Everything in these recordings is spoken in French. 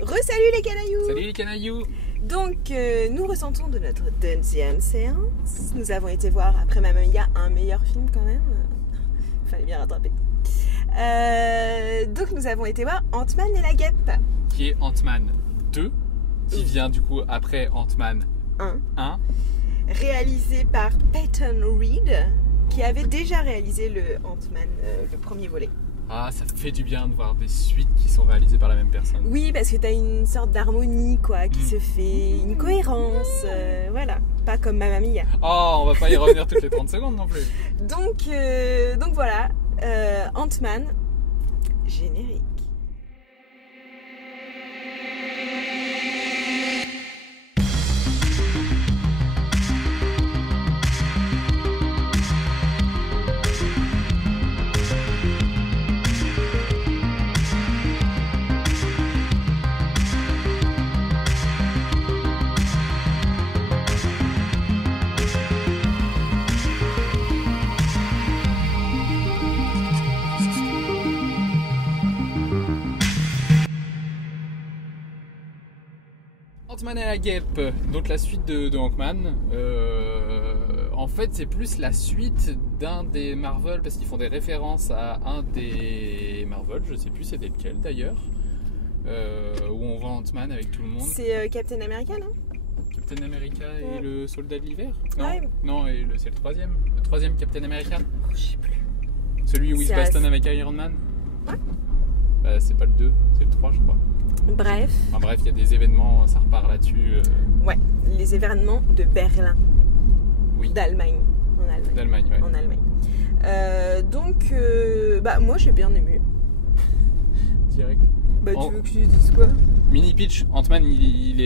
Re-salut les canailloux. Salut les canailloux. Donc nous ressentons de notre deuxième séance. Nous avons été voir, après Mamma Mia, un meilleur film quand même. Fallait bien rattraper. Donc nous avons été voir Ant-Man et la guêpe. Qui est Ant-Man 2, qui vient du coup après Ant-Man 1. Réalisé par Peyton Reed, qui avait déjà réalisé le Ant-Man, le premier volet. Ah, ça fait du bien de voir des suites qui sont réalisées par la même personne. Oui, parce que tu as une sorte d'harmonie quoi, qui se fait, une cohérence, voilà. Pas comme Mamma Mia. Oh, on va pas y revenir toutes les 30 secondes non plus. Donc voilà, Ant-Man, générique. Ant-Man et la guêpe, donc la suite de Ant-Man. En fait, c'est plus la suite d'un des Marvel, parce qu'ils font des références à un des Marvel, je sais plus c'était lequel d'ailleurs, où on voit Ant-Man avec tout le monde. C'est Captain America, non? Captain America et le soldat de l'hiver? Non, Ouais. non, c'est le troisième Captain America. Oh, je sais plus. Celui où il se C'est bastonne avec Iron Man. Ouais. Bah, c'est pas le 2, c'est le 3 je crois. Bref. Enfin bref, il y a des événements, ça repart là-dessus. Ouais, les événements de Berlin. Oui. D'Allemagne. En Allemagne. D'Allemagne, ouais. En Allemagne. Donc, moi j'ai bien aimé. Direct. Bah, tu veux que je te dise quoi? Mini pitch, Ant-Man il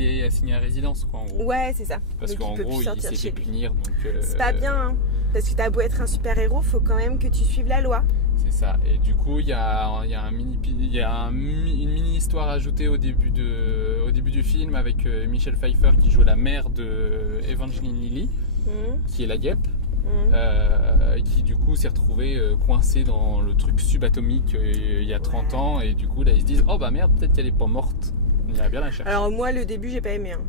est assigné à résidence quoi en gros. Ouais, c'est ça. Parce Donc, qu'en peut gros plus il sortir s'est de fait chez lui. punir donc. C'est pas bien, hein, parce que t'as beau être un super héros, faut quand même que tu suives la loi. C'est ça. Et du coup il y a une mini histoire ajoutée au début du film avec Michelle Pfeiffer qui joue la mère de Evangeline Lilly, qui est la guêpe. Qui du coup s'est retrouvé coincé dans le truc subatomique il y a 30 ans et du coup là ils se disent oh bah merde peut-être qu'elle est pas morte, on irait bien la chercher. Alors moi le début j'ai pas aimé, hein.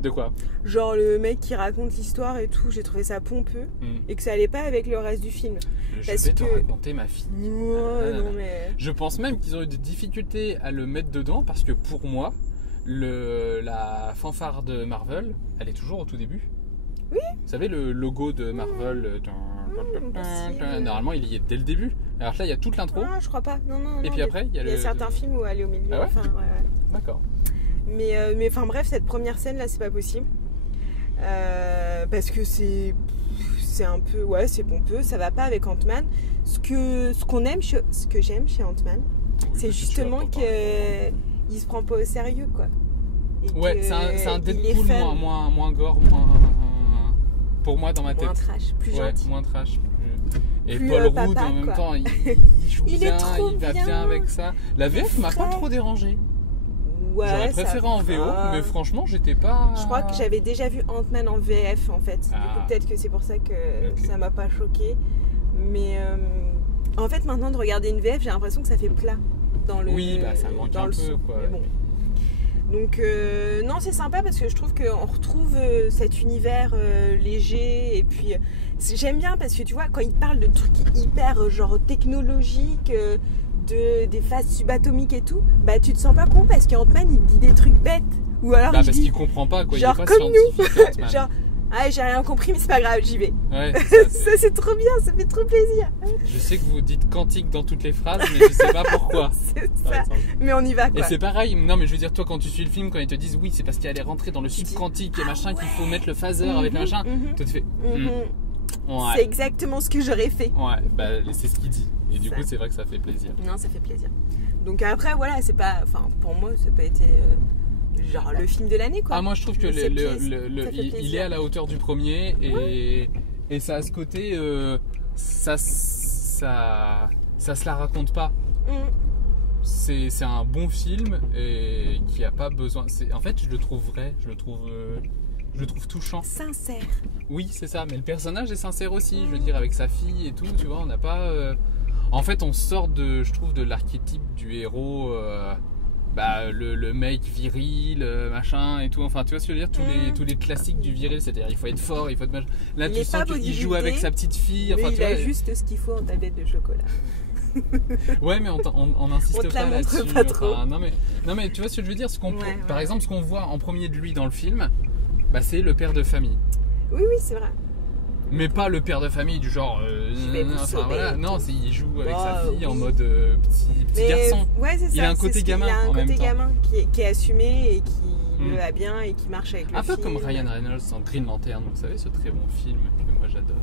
De quoi? Genre le mec qui raconte l'histoire et tout, j'ai trouvé ça pompeux et que ça allait pas avec le reste du film. Je vais te raconter ma fille. Ouais, non mais... Je pense même qu'ils ont eu des difficultés à le mettre dedans parce que pour moi la fanfare de Marvel elle est toujours au tout début. Oui. Vous savez le logo de Marvel, normalement il y est dès le début. Alors là il y a toute l'intro. Ah, je crois pas. Non. Et puis après il y a certains films où elle est au milieu. Ah ouais, enfin, ouais. D'accord. Mais enfin bref, cette première scène là c'est pas possible. Parce que c'est un peu, ouais, c'est pompeux, ça va pas avec Ant-Man. Ce que j'aime chez Ant-Man, c'est justement qu'il se prend pas au sérieux quoi. Et ouais, c'est un Deadpool moins gore, pour moi dans ma tête. Moins trash, plus gentil. Moins trash. Et plus Paul Rudd papa, en même quoi. temps, il joue Il bien, est trop il va bien avec ça. La VF m'a pas trop dérangé. Ouais, j'aurais préféré en VO, mais franchement j'étais pas... Je crois que j'avais déjà vu Ant-Man en VF en fait. Du coup peut-être que c'est pour ça que ça m'a pas choqué. Mais en fait maintenant de regarder une VF, j'ai l'impression que ça fait plat dans le... Oui, bah ça manque un peu quoi. Mais bon. Donc non, c'est sympa parce que je trouve qu'on retrouve cet univers léger et puis j'aime bien parce que tu vois quand ils parlent de trucs hyper genre technologiques, des phases subatomiques et tout, bah tu te sens pas con parce qu'Ant-Man il dit des trucs bêtes ou alors parce qu'il comprend pas quoi, genre il est pas comme nous, scientifique, genre ah j'ai rien compris mais c'est pas grave, j'y vais. Ouais, ça c'est trop bien, ça fait trop plaisir. Je sais que vous dites quantique dans toutes les phrases mais je sais pas pourquoi. C'est ça, mais on y va quoi. Et c'est pareil, non mais je veux dire toi quand tu suis le film, quand ils te disent oui c'est parce qu'elle est rentrée dans le subquantique et machin qu'il faut mettre le phaser avec le machin, toi tu fais ouais. C'est exactement ce que j'aurais fait. Ouais, bah c'est ce qu'il dit. Et du coup c'est vrai que ça fait plaisir. Non, ça fait plaisir. Donc après voilà, c'est pas, enfin pour moi ça peut être genre le film de l'année quoi. Ah moi je trouve que il est à la hauteur du premier et ça a ce côté ça se la raconte pas. C'est un bon film et qui a pas besoin, en fait je le trouve vrai, je le trouve touchant, sincère. Oui c'est ça, mais le personnage est sincère aussi, je veux dire avec sa fille et tout, tu vois, on n'a pas en fait on sort je trouve de l'archétype du héros le mec viril, machin et tout. Enfin, tu vois ce que je veux dire, tous les classiques du viril, c'est-à-dire il faut être fort, il faut être machin. Là, tu sens qu'il joue avec sa petite fille. Mais enfin, il a juste ce qu'il faut en tablette de chocolat. Ouais, mais on n'insiste pas là-dessus. Pas trop. Enfin, non mais tu vois ce que je veux dire, par exemple, ce qu'on voit en premier de lui dans le film, c'est le père de famille. Oui, c'est vrai. Mais pas le père de famille du genre. Voilà. Non, il joue avec sa fille en mode petit garçon. Ouais, c'est ça. Il a un côté gamin en même temps. Il a un côté gamin qui est assumé et qui le va bien et qui marche avec le film. Un peu comme Ryan Reynolds en Green Lantern, vous savez, ce très bon film que moi j'adore.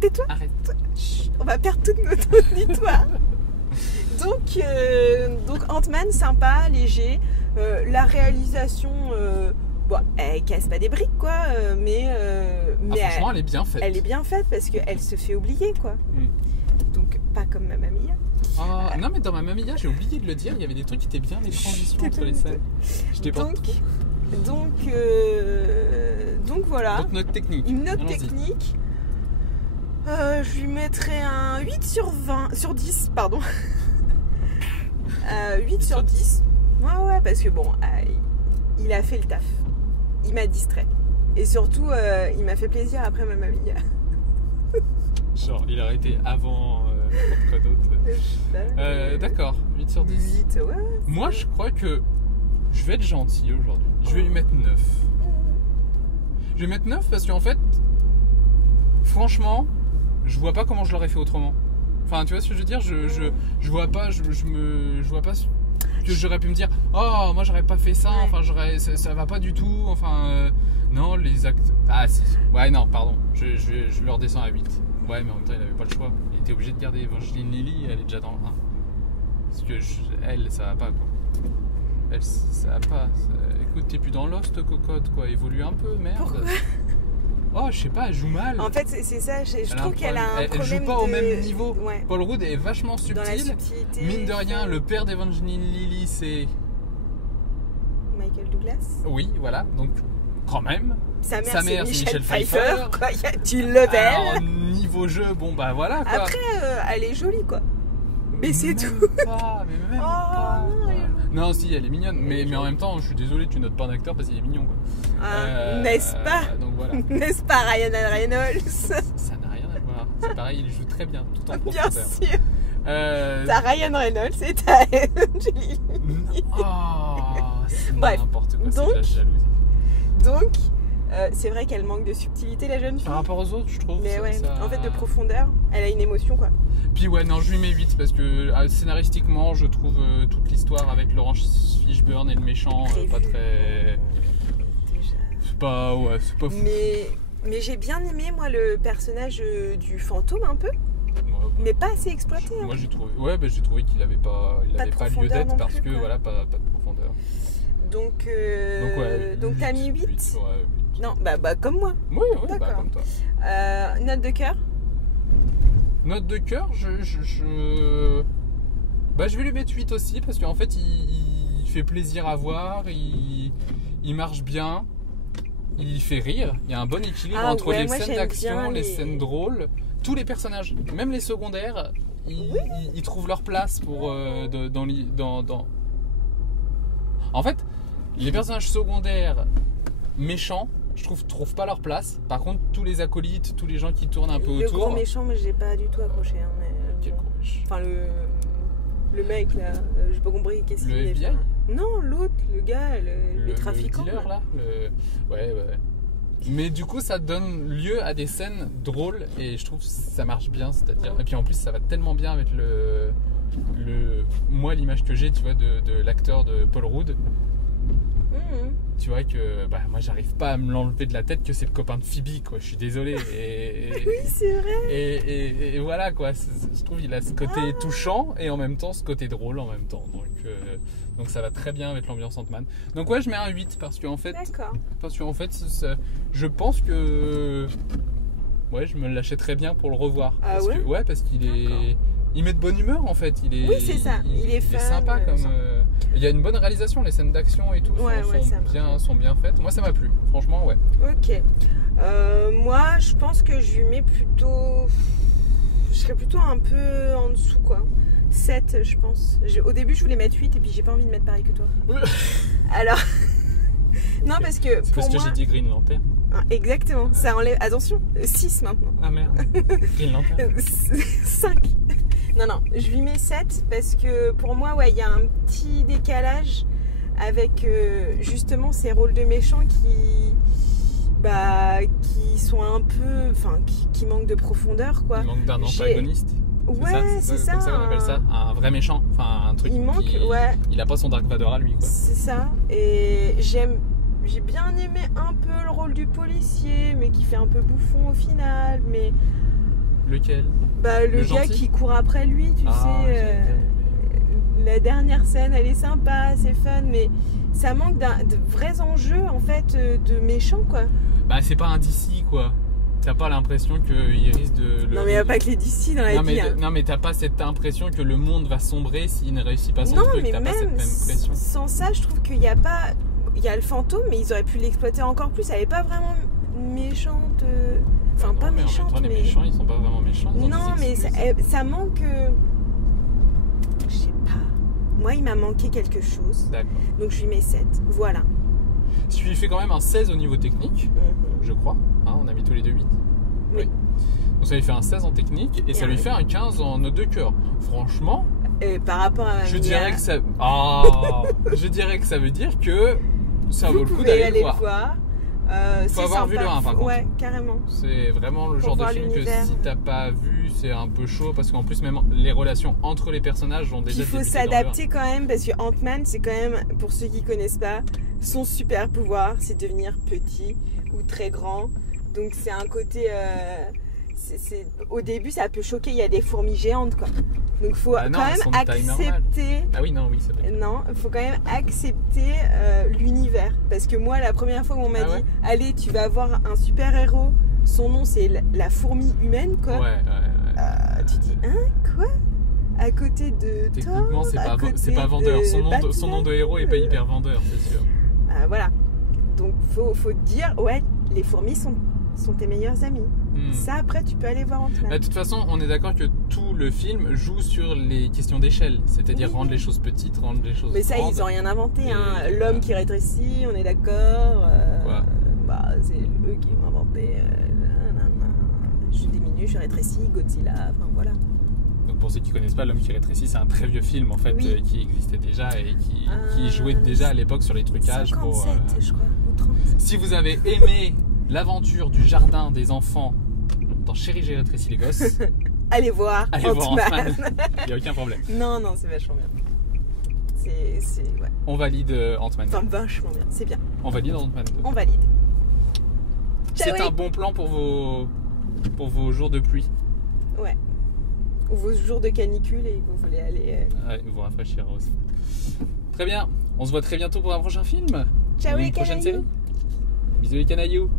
Tais-toi. Arrête. Chut, on va perdre toute notre auditoire. Donc Ant-Man, sympa, léger. La réalisation, elle casse pas des briques, quoi. Mais franchement, elle est bien faite. Elle est bien faite parce qu'elle se fait oublier, quoi. Donc, pas comme Mamma Mia. Non, mais dans Mamma Mia, j'ai oublié de le dire, il y avait des trucs qui étaient bien, les transitions entre les scènes. Je t'ai pas trop. Donc voilà. Donc note technique. Une note technique. Je lui mettrais un 8 sur 10, pardon. 8 sur 10. Ouais, parce que il a fait le taf. Il m'a distrait. Et surtout, il m'a fait plaisir après Mamma Mia. Genre, il a arrêté avant quoi d'autre. D'accord, 8 sur 10. 8, ouais. Moi, je crois que je vais être gentil aujourd'hui. Je vais lui mettre 9. Je vais lui mettre 9 parce qu'en fait, franchement, je vois pas comment je l'aurais fait autrement. Enfin, tu vois ce que je veux dire, je vois pas, je vois pas que j'aurais pu me dire, oh, moi j'aurais pas fait ça, enfin ça va pas du tout, enfin non, les actes. Ah si, ouais, non, pardon, je le redescends à 8. Ouais, mais en même temps, il avait pas le choix. Il était obligé de garder Evangeline Lilly, elle est déjà dans le 1. Parce que elle, ça va pas, quoi. Elle, ça va pas. Écoute, t'es plus dans Lost, cocotte, quoi. Évolue un peu, merde. Pourquoi ? Oh, je sais pas, elle joue mal. En fait, c'est ça, je trouve qu'elle a un problème. Elle joue pas au même niveau. Ouais. Paul Rudd est vachement subtil. Dans la subtilité. Mine de rien, le père d'Evangeline Lilly, c'est Michael Douglas. Oui, voilà, donc quand même. Sa mère c'est Michelle Pfeiffer. Quoi. Tu le level. Alors, niveau jeu, voilà quoi. Après, elle est jolie, quoi. Mais c'est tout. Mais même pas. Non, si, elle est mignonne. Mais en même temps, je suis désolé, tu notes pas un acteur parce qu'il est mignon, quoi. N'est-ce pas? Donc voilà. N'est-ce pas, Ryan Reynolds? Ça n'a rien à voir. C'est pareil, il joue très bien, tout en profondeur. Bien sûr. T'as Ryan Reynolds et t'as Angelina. C'est n'importe quoi, c'est de la jalousie. Donc, c'est vrai qu'elle manque de subtilité, la jeune fille. Par rapport aux autres, je trouve. Mais en fait, de profondeur, elle a une émotion, quoi. Puis non, je lui mets 8 parce que scénaristiquement, je trouve toute l'histoire avec Laurence Fishburne et le méchant pas très. Déjà. C'est pas fou. Mais j'ai bien aimé, moi, le personnage du fantôme, un peu. Mais pas assez exploité. Moi, j'ai trouvé qu'il avait pas lieu d'être parce que pas de profondeur. Donc t'as mis 8, 8. Non, comme moi. Oui, comme toi. Note de cœur. Note de cœur, je vais lui mettre 8 aussi parce qu'en fait il fait plaisir à voir, il marche bien, il fait rire, il y a un bon équilibre entre les scènes d'action, les scènes drôles, tous les personnages, même les secondaires, ils trouvent leur place pour dans. En fait, les personnages secondaires méchants, je trouve pas leur place. Par contre, tous les acolytes, tous les gens qui tournent un peu autour. Le gros méchant, mais j'ai pas du tout accroché. Quel gros méchant. Enfin, le mec là, j'ai pas compris qu'est-ce qu'il est. Le FBI ? Non, l'autre, le gars, le trafiquant. Le dealer là. Ouais. Mais du coup, ça donne lieu à des scènes drôles et je trouve que ça marche bien. C'est-à-dire, et puis en plus, ça va tellement bien avec moi, l'image que j'ai, tu vois, de l'acteur de Paul Rudd. Tu vois que moi j'arrive pas à me l'enlever de la tête que c'est le copain de Phoebe, quoi. Je suis désolé. Oui, c'est vrai. Et voilà, quoi. Je trouve qu'il a ce côté touchant et en même temps ce côté drôle en même temps. Donc ça va très bien avec l'ambiance Ant-Man. Donc je mets un 8 parce qu'en fait, je pense que je me l'achèterais bien pour le revoir. Parce qu'il met de bonne humeur en fait. C'est ça. Il est sympa comme. Il y a une bonne réalisation, les scènes d'action et tout sont bien faites. Moi ça m'a plu, franchement Ok. Moi je pense que je lui mets plutôt. Je serais plutôt un peu en dessous, quoi. 7, je pense. Au début, je voulais mettre 8 et puis j'ai pas envie de mettre pareil que toi. Alors. Non, Okay. parce que c'est pour parce moi. que j'ai dit Green Lantern. Exactement, ça enlève. Attention, 6 maintenant. Ah merde. Green Lantern. 5. Non, je lui mets 7 parce que pour moi, ouais, il y a un petit décalage avec justement ces rôles de méchants qui sont un peu. Enfin, qui manquent de profondeur, quoi. Il manque d'un antagoniste. Ouais, c'est ça. Comme ça qu'on appelle ça. Un vrai méchant. Enfin, un truc. Il manque, qui... ouais. Il a pas son Dark Vador à lui, quoi. C'est ça. Et j'ai bien aimé un peu le rôle du policier, mais qui fait un peu bouffon au final. Mais Lequel? le gars gentil qui court après lui, tu sais. La dernière scène, elle est sympa, c'est fun, mais ça manque de vrais enjeux en fait de méchants, quoi. Bah, c'est pas un DC, quoi. T'as pas l'impression qu'il risque de. Non, mais il n'y a pas que les DC dans la vie. Non, mais t'as pas cette impression que le monde va sombrer s'il ne réussit pas son truc. Mais t'as pas cette même même pression. sans ça, je trouve qu'il n'y a pas. Il y a le fantôme, mais ils auraient pu l'exploiter encore plus. Elle n'est pas vraiment méchante. Enfin, Non, pas mais méchante. En même temps, mais... les méchants, ils sont pas vraiment méchants. Non, mais ça manque. Je sais pas. Moi, il m'a manqué quelque chose. D'accord. Donc, je lui mets 7. Voilà. Tu lui fais quand même un 16 au niveau technique, je crois. Hein, on a mis tous les deux 8. Oui. Donc, ça lui fait un 16 en technique et ça lui fait un 15 en note de cœur. Franchement. Par rapport à. Je dirais que ça. Je dirais que ça veut dire que ça vaut le coup d'aller le voir. Faut avoir vu le 1 par contre. Ouais, carrément. C'est vraiment le Pour genre de voir film que l'univers. si t'as pas vu, c'est un peu chaud parce qu'en plus, même les relations entre les personnages ont déjà Il faut débuté dans le s'adapter quand même parce que Ant-Man, c'est quand même, pour ceux qui connaissent pas, son super pouvoir, c'est devenir petit ou très grand. Donc c'est un côté. Au début, ça peut choquer, il y a des fourmis géantes, quoi. Donc faut quand même accepter. Ah oui, non, oui, c'est vrai. Non, il faut quand même accepter l'univers. Parce que moi, la première fois où on m'a dit allez, tu vas avoir un super héros, son nom c'est la fourmi humaine, quoi. Ouais. Tu dis, hein, quoi? À côté de Techniquement, Thor, c'est pas vendeur. Son nom de héros est pas hyper vendeur, c'est sûr. Voilà. Donc faut te dire, ouais, les fourmis sont tes meilleurs amis. Ça, après, tu peux aller voir Ant-Man. De toute façon, on est d'accord que tout le film joue sur les questions d'échelle, c'est-à-dire rendre les choses petites, rendre les choses mais ça, grandes. ils ont rien inventé. Hein. L'homme qui rétrécit, on est d'accord. C'est eux qui ont inventé. Je diminue, je rétrécis, Godzilla, enfin voilà. Donc pour ceux qui connaissent pas, L'homme qui rétrécit, c'est un très vieux film en fait qui existait déjà et qui jouait déjà à l'époque sur les trucages. 57, je crois, ou 30. Si vous avez aimé l'aventure du jardin des enfants dans Chérie, j'ai rétréci les gosses, allez voir Ant-Man. Il n'y a aucun problème. Non, c'est vachement bien. C'est ouais. On valide Ant-Man. Enfin, vachement bien, c'est bien. On valide Ant-Man. On valide. C'est un bon plan pour vos jours de pluie. Ouais. Ou vos jours de canicule et que vous voulez aller... vous rafraîchir aussi. Très bien. On se voit très bientôt pour un prochain film. Ciao les prochaine canailloux. série. Bisous les canailloux.